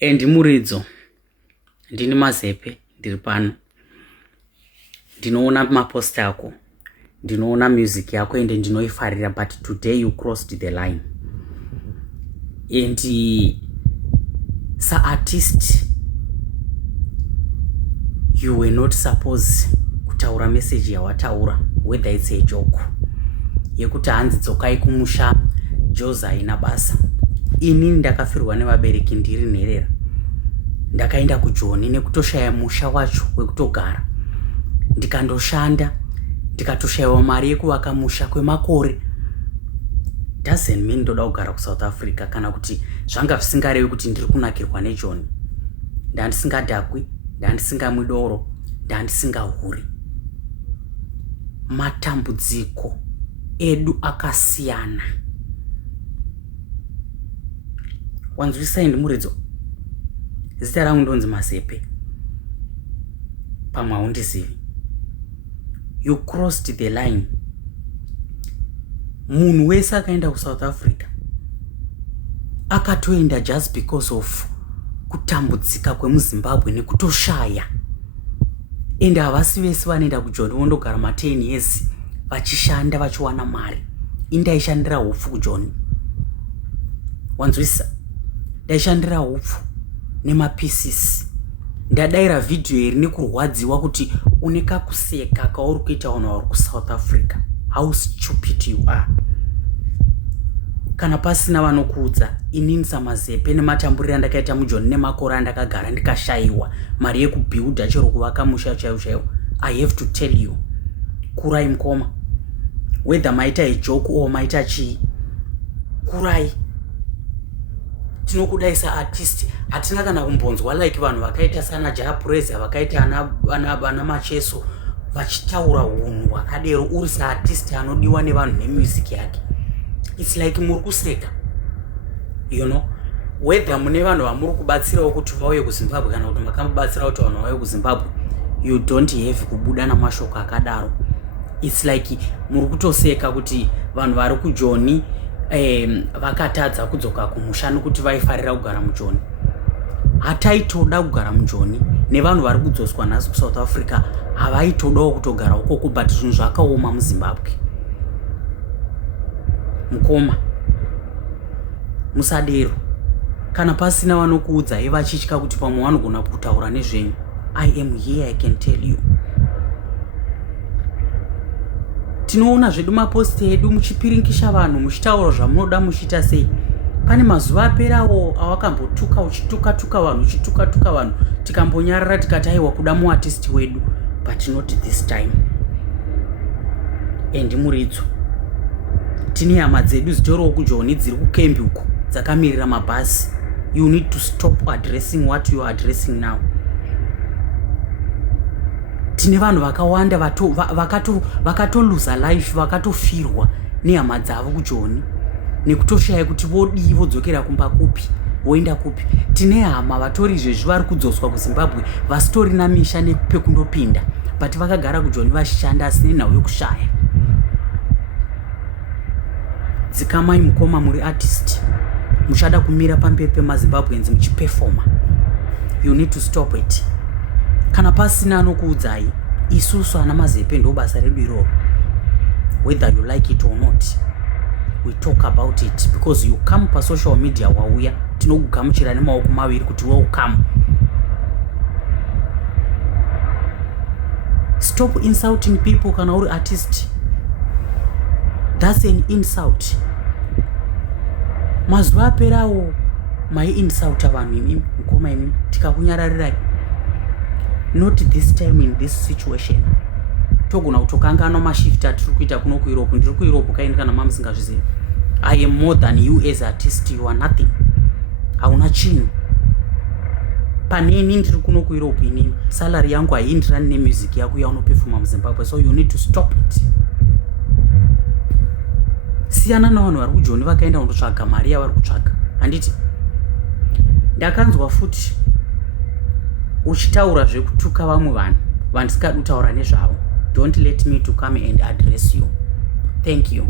Muridzo, ndini Mazepe, ndiri pano. Ndinoona maposta ako, ndinoona music yako ende ndinoifarira, but today you crossed the line. And sa artist, you were not supposed kutaura message yawataura, whether it's a joke. Yekuti hanzi dzokai kumusha Joza ina basa. Inini ndakafirwa nevabereki ndiri nherera. Ndakaenda kuJoni nekutoshaya musha wacho wekutogara. Ndikandoshanda, ndikatoshayiwa mari yekuvaka musha kwemakore. Doesn't mean ndoda kugara kuSouth Africa kana kuti zvanga zvisingarevi kuti ndiri kunakirwa neJoni. Ndandisingadhakwi, ndandisingamwi doro, ndandisingahuri. Matambudziko edu akasiyana. Wanzwisa Muridzo, zita rangu ndonzi Mazepe. Pamwe haundizivi. You crossed the line. Munhu wese akaenda kuSouth Africa akatoenda just because of kutambudzika kwemuZimbabwe nekutoshaya. Ende havasi vese vanoenda kuJoni vondogara 10 years vachishanda vachiwana mari. Indaishandira hupfu kuJoni. Wanzwisa? Ndaishandira hupfu nemapieces. Ndadaira video iri nekurwadziwa kuti uneka kuseka kauri kuita vanhu vari kuSouth Africa. How stupid you are. Kana pasina vanokuudza, inini saMazepe nematamburiro andakaita muJoni nemakore andakagara ndikashayiwa mari yekubuilda chero kuvaka musha chaiwo. I have to tell you, kurai mukoma. Whether maita ejoke or maita chii, kurai. Tinokudai saartist, hatina kana kumbonzwa like vanhu vakaita sana Japreza, vakaita ana Macheso vachitaura hunhu hwakadero uri saartist anodiwa nevanhu nemusic yake. It's like muri kuseka. You know, whether mune vanhu vamuri kubatsirawo kuti vauye kuZimbabwe kana kuti makamubatsira kuti vanhu vauye kuZimbabwe, you don't have kubuda namashoko akadaro. It's like muri kutoseka kuti vanhu vari kuJoni vakatadza kudzoka kumusha nokuti vaifarira kugara muJoni. Hataitoda kugara muJoni nevanhu vari kudzoswa nhasi kuSouth Africa havaitodawo kutogara ukoko, but zvinhu zvakaoma muZimbabwe. Mukoma, musadero. Kana pasina vanokuudza vachitya kuti pamwe vanogona kutaura nezvenyu, I am here, I can tell you. Tinoona zvedu mapost edu muchipiringisha vanhu muchitaura zvamunoda muchiita sei. Pane mazuva aperawo awakambotuka uchituka vanhu uchituka vanhu tikambonyarara tikati aiwa kuda muartist wedu, but not this time. And Muridzo, tine hama dzedu zitoriwo kuJoni dziri kukembi uko dzakamirira mabhasi. You need to stop addressing what you are addressing now. Tine vanhu vakawanda vakatoluza life, vakatofirwa nehama dzavo kuJoni nekutoshaya kuti vodii vodzokera kumba kupi, voenda kupi. Tine hama vatori izvezvi vari kudzoswa kuZimbabwe vasitorina misha nepekundopinda, but vakagara kuJoni vachishanda asine nhau yokushaya. Dzikamai mukoma, muri artist, muchada kumira pamberi pemaZimbabweans muchiperforma. You need to stop it. Kana pasina anokuudzai, isusu ana Mazepe ndo basa redu iroro. Whether you like it or not, we talk about it because you come pa social media wauya tinokugamuchira nemaoko maviri kuti welcome. Stop insulting people kana uri artist. That's an insult. Mazuva aperawo mai insult vanhu imimi mukoma imimi tikakunyararirai. Not this time in this situation. Togona kutokanganwa mashift atiri kuita kuno kuEurope. Ndiri kuEurope kaini kana mamusingazvizivi. I am more than you as artist. You are nothing. Hauna chinhu. Pane ini ndiri kuno kuEurope inini. Salary yangu haienderani nemusic yako yaunoperforma muZimbabwe. So you need to stop it. Siyana navanhu vari kuJoni vakaenda kundotsvaga mari yavari kutsvaga. Handiti? Ndakanzwa futi uchitaura zvekutuka vamwe vanhu vandisingadi kutaura nezvavo. Don't let me to come and address you. Thank you.